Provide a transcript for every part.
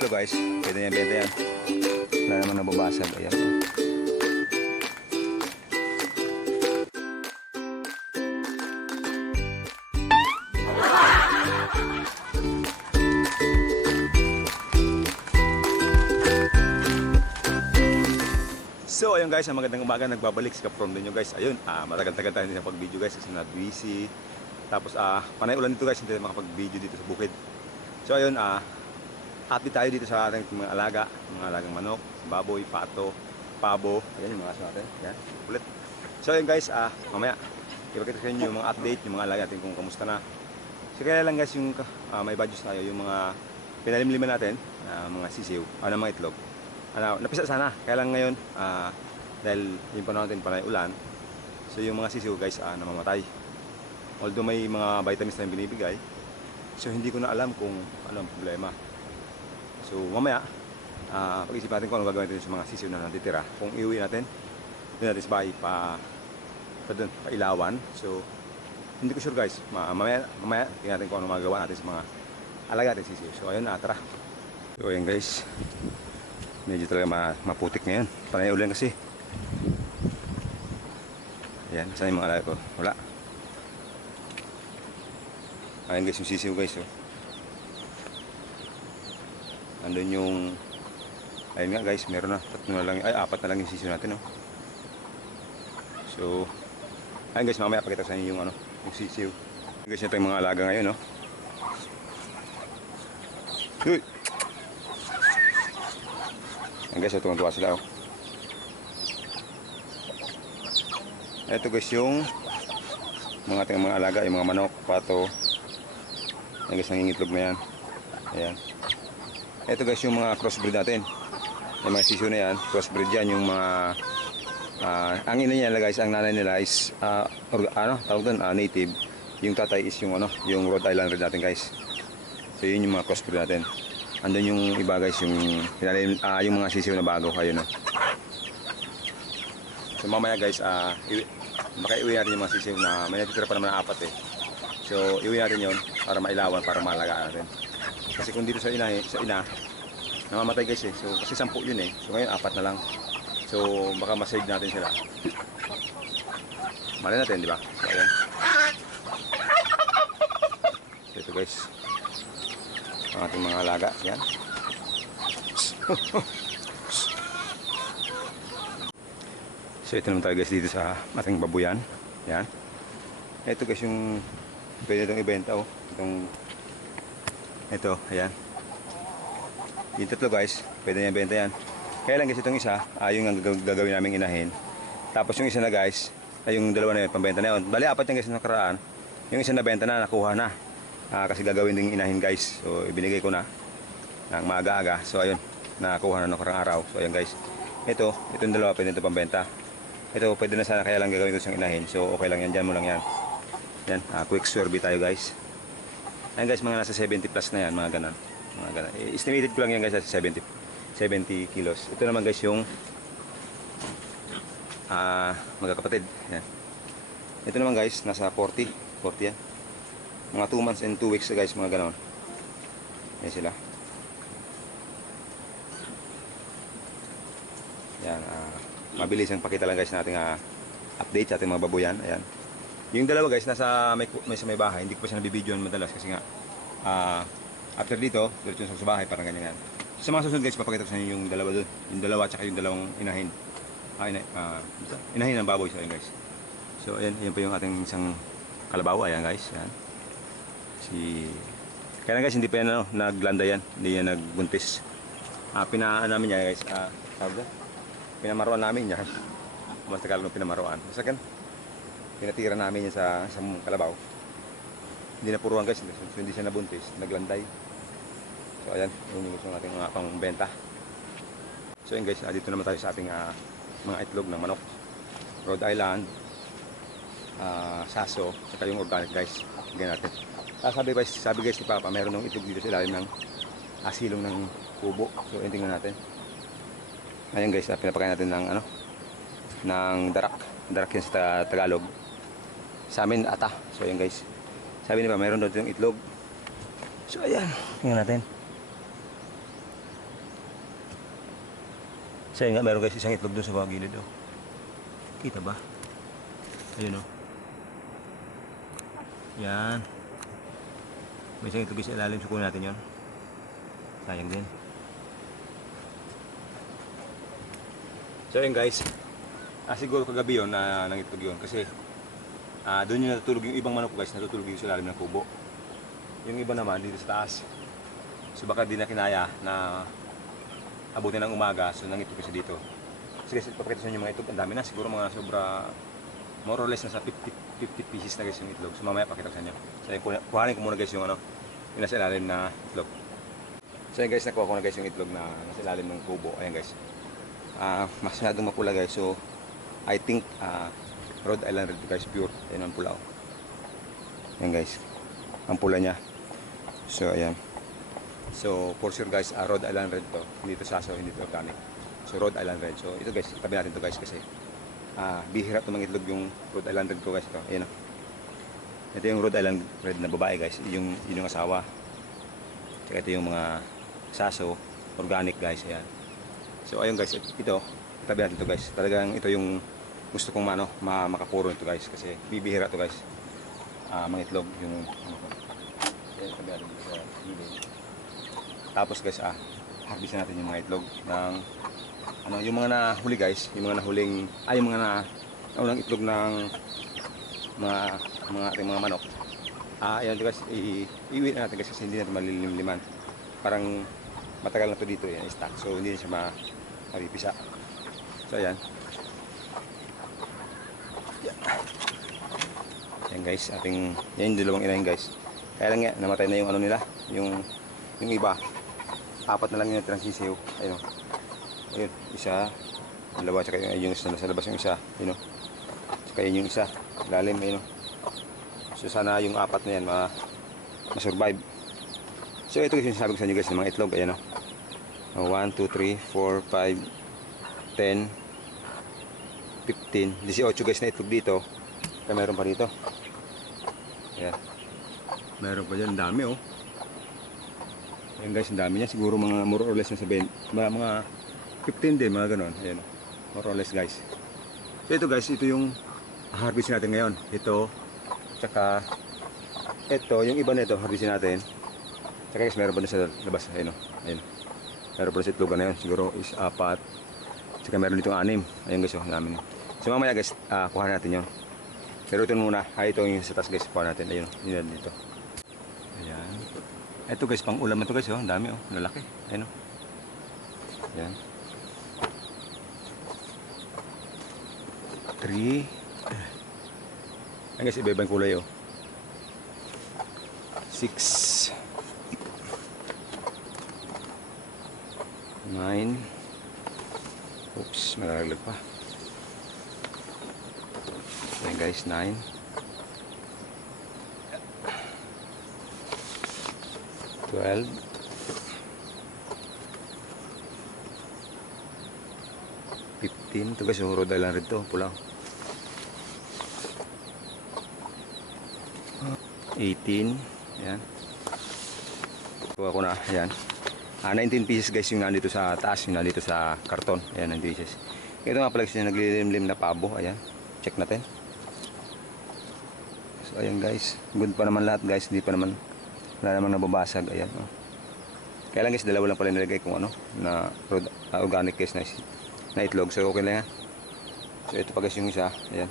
tatlo guys. Pwede niya benta yan. Wala naman nababasag. Ayan. So ayun guys, magandang umaga, nagbabalik si Kapron din nyo guys. Ayun, matagal-tagal tayo sa pag-video guys kasi na-busy. Tapos panay ulan dito guys, hindi tayo makapag-video dito sa bukid. So ayun, update tayo dito sa ating mga alagang manok, baboy, pato, pabo. Ayan yung mga aso natin. Yan, ulit. So ayun guys, mamaya ipakita ko sa inyo yung mga update, yung mga alaga natin kung kamusta na. So kaya lang guys, yung may budget tayo, yung mga pinalimliman natin, mga sisiw, mga itlog. Napisa sana, kaya lang ngayon dahil yung panahon natin panay ulan, so yung mga sisiw guys namamatay. Although may mga vitamins na yung binibigay, so hindi ko na alam kung ano ang problema. So mamaya pag-isip natin kung ano gagawin natin sa mga sisiw na natitira. Kung iuwi natin doon natin sa bahay pa ilawan. So hindi ko sure guys, mamaya tingnan natin kung ano magagawa natin sa mga alaga natin sisiw. So ayun, tara. So ayun guys, medyo talaga maputik ngayon. Panay ulan kasi. Ayan, saan yung mga alaga ko? Wala. Ayan guys, yung sisiw guys. Andun yung... Ayun nga guys, meron na. Apat na lang yung sisiw natin. So, ayun guys, mamaya pakita sa inyo yung yung sisiw. Guys, ito yung mga alaga ngayon. Uy! Ayan guys, tuwang-tuwa sila. Ito guys yung mga ating mga alaga, yung mga manok, pato. Ayan guys, nangingitlog na yan. Ayan. Ito guys yung mga crossbreed natin. Yung mga sisiw na yan, crossbreed yan. Yung mga ang ina nila guys, ang nanay nila is tawag doon, native. Yung tatay is yung yung Rhode Island Red natin guys. So yun yung mga crossbreed natin. Andun yung iba guys, yung mga sisiw na bago. Ayun. So mamaya guys, baka iuwi natin yung mga sisiw na may natitira pa naman na apat eh. So iuwi natin yun para mailawan, para malagaan natin. Kasi kung dito sa ina namamatay guys eh. So kasi 10 yun eh. So ngayon 4 na lang. So baka masave natin sila. Malay natin, di ba? So, ayan. So, ito guys, ang ating mga alaga. Yan. So ito naman tayo guys dito sa ating babuyan. Yan. Ito guys yung pwede itong ibenta. Ito, ayan. Yung tatlo guys, pwede niya ibenta yan. Kaya lang guys, itong isa, yung gagawin namin inahin. Tapos yung isa na guys, ay yung dalawa na yun, pambenta na yun. Bali, 4 yung guys na nakaraan. Yung isa na benta na, nakuha na. Kasi gagawin din inahin guys. So ibinigay ko na ng maaga-aga. So ayun, nakakuha na nakarang araw. So ayun guys, itong dalawa pwede ito pambenta. Ito pwede na sana, kaya lang gagawin ko siyang inahin. So okay lang yan, dyan mo lang yan. Yan, quick survey tayo guys. Ayan guys, mga nasa 70 plus na yan, mga ganan. Estimated ko lang yan guys sa 70 kilos. Ito naman guys yung magkakapatid. Yan. Ito naman guys, nasa 40 yan. Mga 2 months and 2 weeks guys, mga ganon. Yan sila. Yan, mabilis ang pakita lang guys nating update sa ating mga babuyan. Ayan. Yung dalawa guys, nasa may bahay. Hindi ko pa siya nabibidyoan madalas kasi nga after dito, diretso sa bahay, parang ganyan. Sa mga susunod guys, papakita ko sa inyo yung dalawa doon. Yung dalawa tsaka yung dalawang inahin. Inahin ng baboy sa inyo guys. So ayan pa yung ating isang kalabaw. Ayan guys, yan. Kaya lang guys, hindi pa yan naglanda yan. Hindi yan nagbuntis. Namin niya guys, pinamaruan namin niya. Mas tagal nung pinamaruan. Basta kan, pinatira namin yan sa kalabaw. Hindi na puruan guys, so hindi siya nabuntis, naglanday. So ayan, yung gusto natin mga pangbenta. So ayan guys, dito naman tayo sa ating mga itlog ng manok. Rhode Island, Saso, saka yung organic guys. Tignan natin. Sabi guys ni Papa, meron ng itlog dito sa ilalim ng asilong ng kubo. So ayan, tingnan natin. Ayan guys, pinapakain natin ng ng darak. Darak yan sa Tagalog. Sa amin, ata. So ayan guys. Sabi niya pa, mayroon doon yung itlog. So ayan, tingnan natin. So yun nga, meron guys isang itlog dun sa mga gilid. Oh. Kita ba? Ayun oh. Yan. May isang itlog sa ilalim. Sukunin natin yun. Sayang din. So yun guys. Siguro kagabi yun na nangitlog yun. Kasi doon yung natutulog yung ibang manok guys. Natutulog yung sa ilalim ng kubo. Yung iba naman dito sa taas. So baka di na kinaya na abutin ng umaga. So nangitlog siya dito. Sige, papakita sa inyo mga itlog. Ang dami na. Siguro mga sobra more or less nasa 50 pieces na guys yung itlog. So mamaya pakita ko sa inyo. So kuhanin ko muna guys yung yung nasa ilalim na itlog. So yun guys, nakuha ko na guys yung itlog na nasa ilalim ng kubo. Ayan guys. Masyadong mapula guys. So I think Rhode Island Red guys, pure. Ayan ang pula. Ayan guys. Ang pula niya. So ayan. So for sure guys, Rhode Island Red to. Hindi to saso, hindi to organic. So Rhode Island Red. So ito guys, tabi natin to guys kasi bihira ito itlog yung Rhode Island Red ko guys. Ito, ayan o. Ito yung Rhode Island Red na babae guys. Yun yung asawa. Tsaka ito yung mga saso, organic guys. Ayan. So ayun guys, ito, tabi natin to guys. Talagang ito yung gusto kong makapuro nito guys. Kasi bibihira to guys. Mga itlog yung ayan, tabi natin sa gilid. Tapos guys, harvest natin yung mga itlog ng yung mga nahuli guys, yung mga nahuling yung mga naunang itlog ng ating mga manok. Ayan guys, iuwi na natin guys kasi hindi natin malilimliman. Parang matagal na to dito yan, stock. So hindi na siya mapipisa. So ayan. Ayan guys, yan yung dalawang inahin guys. Kaya lang yan, namatay na yung nila, yung iba. 4 na lang yung transisiyo. Ayun. Ayun, isa, dalawa, tsaka yung isa nasa labas yung isa. Ayun. Tsaka yung isa, lalim, ayun. So sana yung 4 na yan ma-survive. So ito yung sinasabi ko sa inyo guys ng mga itlog. Ayan o. 1, 2, 3, 4, 5, 10, 15, 18 guys na itlog dito. Kaya meron pa dito. Ayan. Meron pa dyan, dami oh. Ayan guys, ang dami niya. Siguro mga more or less na sabihin. Mga 15 din, mga ganon. Ayan. More or less guys. So ito guys, ito yung harvest natin ngayon. Ito, tsaka ito, yung iba nito harvest natin. Tsaka guys, meron pa din sa labas. Ayan. Ayan. Meron pa din sa itlogan na yun. Siguro is 4. Tsaka meron ditong 6. Ayan guys, namin. So mamaya guys, kuha natin yun. Pero ito muna. Ito yung sa taas guys, kuha natin. Ayun, yun dito. Ayan. Ito guys, pang ulam na ito guys, oh. Ang dami oh, lalaki. Ayun oh. Ayan. 3. Ayan guys, iba-ibang kulay oh. 6. 9. Oops, malalaglag pa. Ayan guys, 9. 12. 15. Ito guys, yung Rhode Island Red to, pula. 18. Ayan. Kuha ko na, ayan. 19 pieces guys yung nandito sa taas, yung nandito sa karton. Ayan, 19 pieces. Ito nga pala kasi naglilimlim na pabo. Ayan, check natin. So ayan guys, good pa naman lahat guys. Hindi pa naman, wala namang nababasag. Ayan, oh. Kaya lang guys, dalawa lang pala nilagay kung na organic guys na itlog. So okay na yan. So ito pa guys yung isa. Ayan.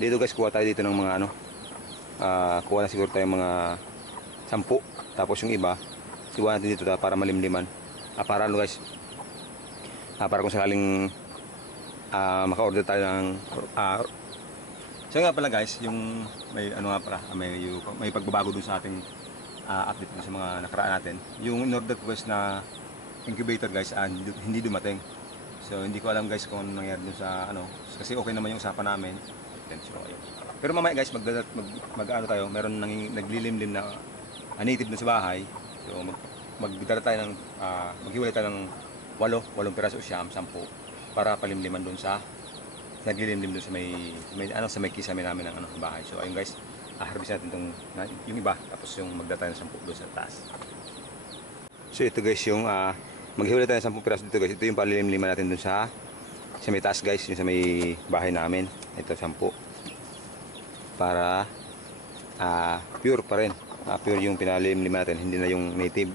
Dito guys, kuha tayo dito ng mga kuha na siguro tayo mga 10. Tapos yung iba, iwan natin dito para malimliman. Para guys, para kung sakaling maka-order tayo ng so nga pala guys, yung may nga pala, may pagbabago dun sa ating update dun sa mga nakaraan natin. Yung in-order ko guys na incubator guys, hindi dumating. So hindi ko alam guys kung nangyari dun sa kasi okay naman yung usapan namin. So, pero mamaya guys, tayo, meron naglilimlim na native na sa bahay. So magdala tayo ng maghiwalay tayo ng 8 piraso o 10 para palimliman doon sa naglilimlim doon sa may kisame namin ng bahay. So ayun guys, harvest natin yung iba, tapos yung magdala tayo ng 10 doon sa taas. So ito guys yung Maghiwalay tayo ng 10 piraso dito guys. Ito yung palilim-lima natin dun sa may taas guys, yung sa may bahay namin. Ito 10. Para pure pa rin. Pure yung pinalim-lima natin, hindi na yung native.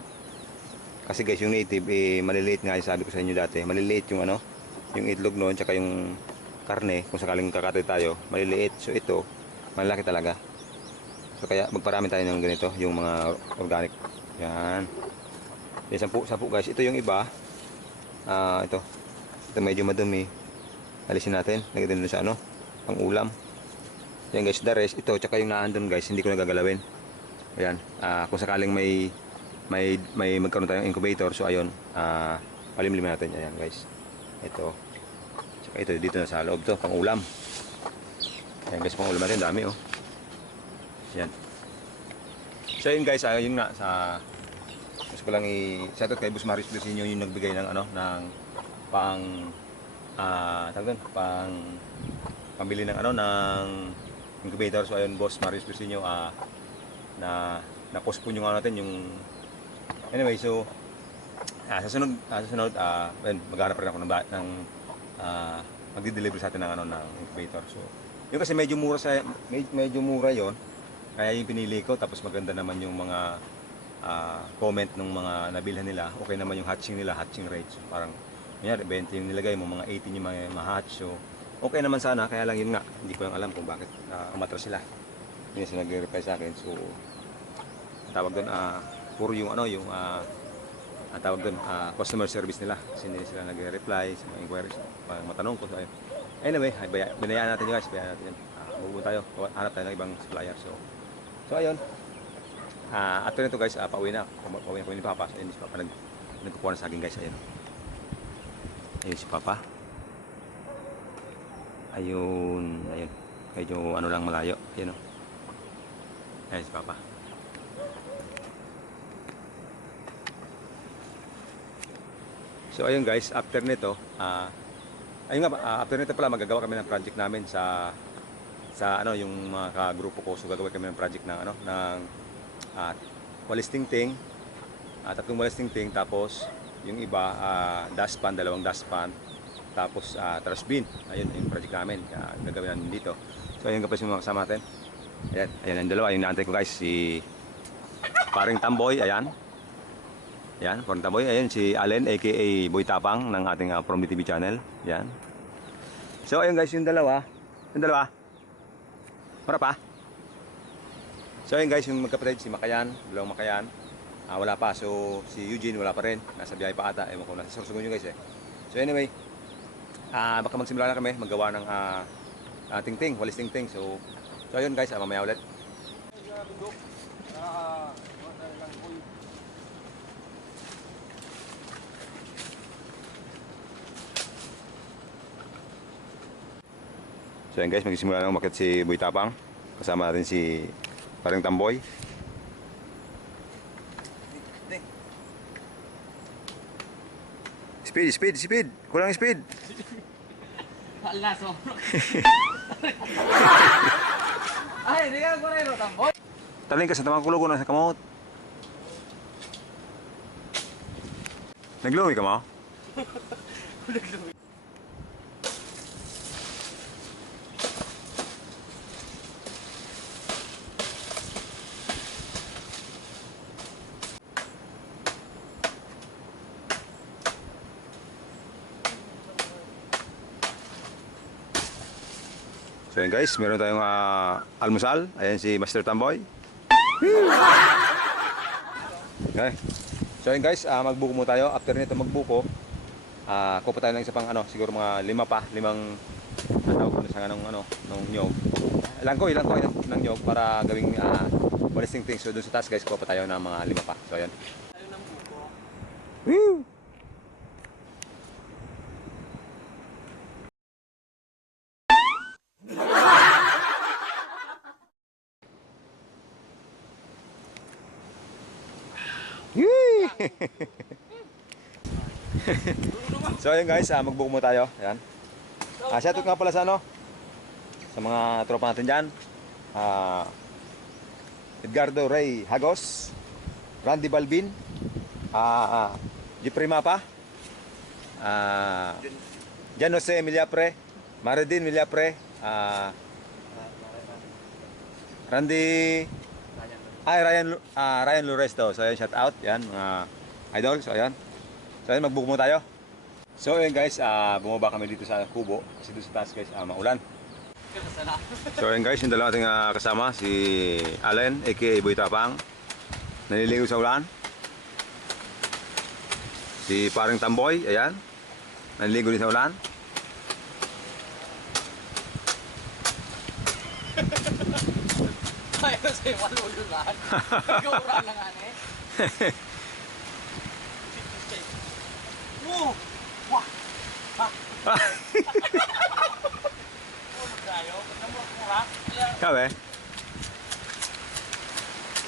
Kasi guys, yung native maliliit nga, sabi ko sa inyo dati, maliliit yung yung itlog noon, tsaka yung karne, kung sakaling kakatoy tayo, maliliit. So ito, malaki talaga. So kaya magparami tayo ng ganito, yung mga organic. Yan. Yan 10 guys. Ito yung iba. Ito medyo madumi. Alisin natin. Lagyan din sa pang ulam. Yan guys, the rest. Ito, tsaka yung naandun guys, hindi ko nagagalawin. Ayan. Kung sakaling may magkaroon tayong incubator, so ayun, palimlim natin. Ayan guys. Ito. Tsaka ito, dito na sa loob to, pang ulam. Ayan guys, pang ulam natin. Dami oh. Ayan. So yun guys, yun nga, gusto ko lang i-shoutout kay Boss Marius Lusinio, yung nagbigay ng pambili ng ng incubator. So ayun, Boss Marius Lusinio, na-postpone yung natin yung anyway. So sa sunod maghanap rin ako ng magdi-deliver sa atin ng ng incubator. So yun kasi medyo mura yon, kaya yung pinili ko. Tapos maganda naman yung mga comment ng mga nabilhan nila. Okay naman yung hatching nila, hatching rate. So parang 20 yung nilagay mo, mga 18 yung ma-hatch. So okay naman sana, kaya lang yun nga, hindi ko lang alam kung bakit umatras sila. Yun sila nag-reply sa akin. So tawag doon, puro yung tawag doon, customer service nila, kasi hindi sila nag-reply sa mga inquiries, matanong ko. So anyway, binayaan natin yung guys, bubuo tayo, hanap tayo ng ibang supplier. So ayun. After nito guys, pauwi na ko ni Papa. So ayun, si Papa nagkukuha na sa akin guys. Ayun si Papa. Ayun. Medyo lang, malayo. Ayun o. Ayun si Papa. So ayun guys, after nito, after nito pala, magagawa kami ng project namin sa yung mga kagrupo ko. So gagawin kami ng project ng walis tingting, 3 walis tingting, tapos yung iba dustpan, 2 dustpan, tapos trash bin. Ayun yung project namin, gagawin namin dito. So ayun kapag yung mga kasama natin. Ayan ang dalawa, yung naantay ko guys, si Paring Tamboy. Ayan, Paring Tamboy. Ayan si Allen aka Boy Tapang ng ating From the TV channel. Ayan. So ayun guys, yung dalawa para pa. So ayun guys, yung magkapatid, si Makayan, dalawang Makayan, wala pa. So si Eugene wala pa rin, nasa biyahe pa ata, ewan ko, nasa Sorsogon yun guys. So anyway, baka magsimula na kami maggawa ng tingting, walis tingting. So ayun guys, mamaya ulit. So ayun guys, magsimula na umakyat si Boy Tapang, kasama natin si Paring Tamboy. Speed. Kulang speed. Laso. Ay, hindi ka kuray ro Tamboy. Taling ka sa tamang kulog na sa kamot. Naglumi ka mo? So yun guys, meron tayong almusal. Ayan si Master Tamboy. Okay. So yun guys, magbuko mo tayo. After nito magbuko, kuha tayo ng isa pang siguro mga 5 tawag ko na sa ng nyog. Ilang ko ng nyog para gawing walis tingting. So dun sa taas guys, kuha tayo ng mga 5 pa. So yun. Woo! So ayun guys, magbuko mo tayo. Ayan. Shoutout nga pala sa sa mga tropa natin dyan. Edgardo Ray Hagos, Randy Balbin, Jeffrey Mapa, Jan Jose Millapre, Maridin Millapre, Randy, Ryan Loresto. So ayan, shout out, yan mga idol. So ayan, magbubumo tayo. So ayan guys, bumaba kami dito sa kubo kasi dito sa taas guys, maulan. So ayan guys, yung dalawa ating kasama, si Allen aka Boy Tapang, naliligo sa ulan. Si paring Tamboy, ayan, naliligo din sa ulan. Ayaw sa'yo, malululan. Ikaw lang ane. Oh! Wah! Ha! Tayo, mura. Kabe?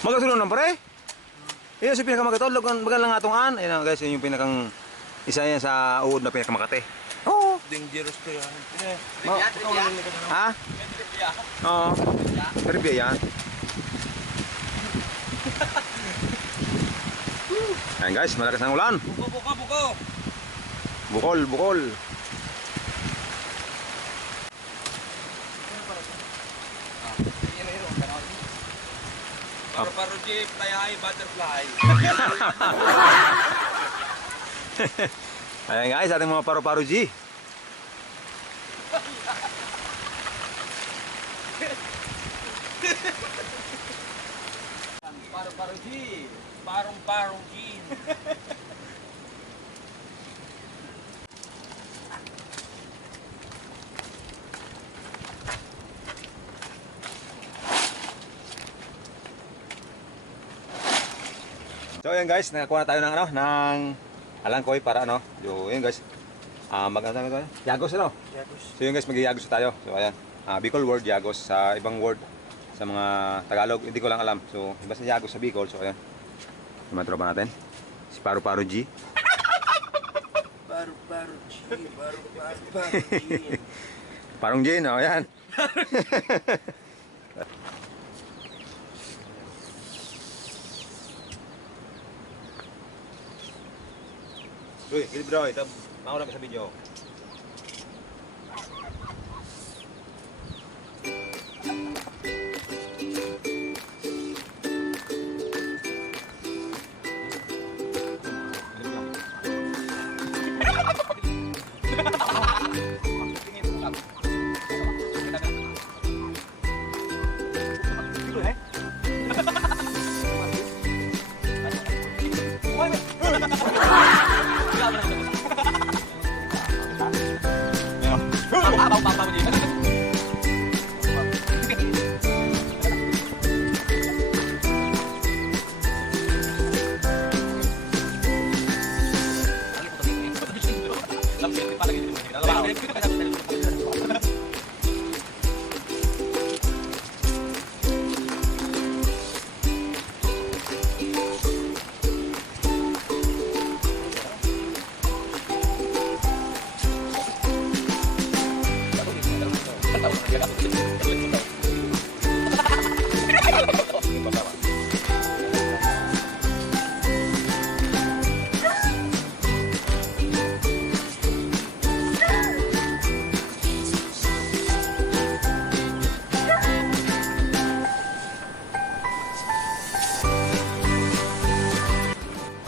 Magatulong ng pare? Iyan si pinakamagatulog, bagal lang atungan. Ayan guys, yun yung pinakang isa yan sa uod na pinakamakate. Oo. Dangerous to yan. Ha? Oo. Trivia yan. Ayan guys, malakas ng ulan. Buko! Bukol. Paru-paru jeep, fly high, butterfly. Ayan guys, ating mga paru-paro G. Paru-paru jeep. Parong-parong jeep. So ayan guys, nakakuha na tayo ng alangkoy para yun guys. Yagos So yun guys, mag-yagos tayo. So ayan, Bicol word yagos, sa ibang word sa mga Tagalog hindi ko lang alam. So basta yagos sa Bicol. So ayan, yung mga tropa natin, si Paru-Paro G. Paru-paru jeep, paru-paru jeep. Parong Jane, ayan. Uy, bro, ito mauna ka sa video.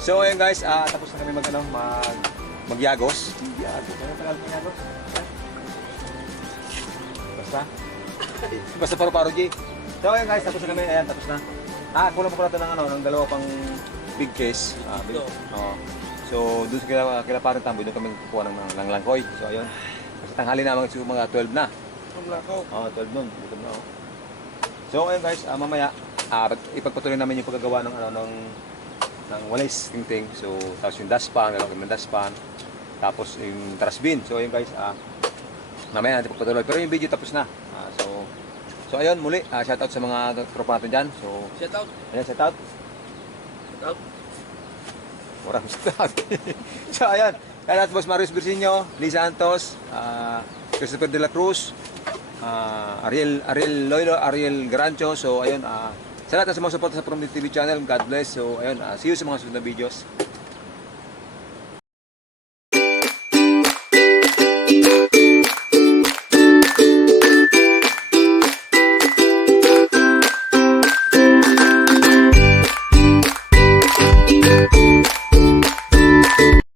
So ayun guys, tapos na kami magyagos. Yagos, ano tagal ng yagos? Basta paru-paro G. So ayun guys, tapos na kami, ayan, tapos na. Kulang pa pala ito ng dalawa pang big case. So doon sa kila parang tamboy, doon kami kukuha ng langkoy. So ayun, kasi tanghali na mga 12 na. 12 nun, gutom na. So ayun guys, mamaya ipagpatuloy namin yung paggagawa ng walis tingting. So tapos yung dustpan, gagawin kami ng dustpan. Tapos yung trash bin. So ayun guys, mamaya natin pagpatuloy. Pero yung video tapos na. So ayun muli, shoutout sa mga tropa natin dyan. So Shout out. ayan, shoutout. Shout out. Maraming shoutout. So ayan, kaya natin Boss Marius Virginio, Lee Santos, Christopher De La Cruz, Ariel Loilo, Ariel Garancho. So ayun, sa lahat ng sumusuporta sa From the TV channel, God bless. So ayun, see you sa mga susunod na videos.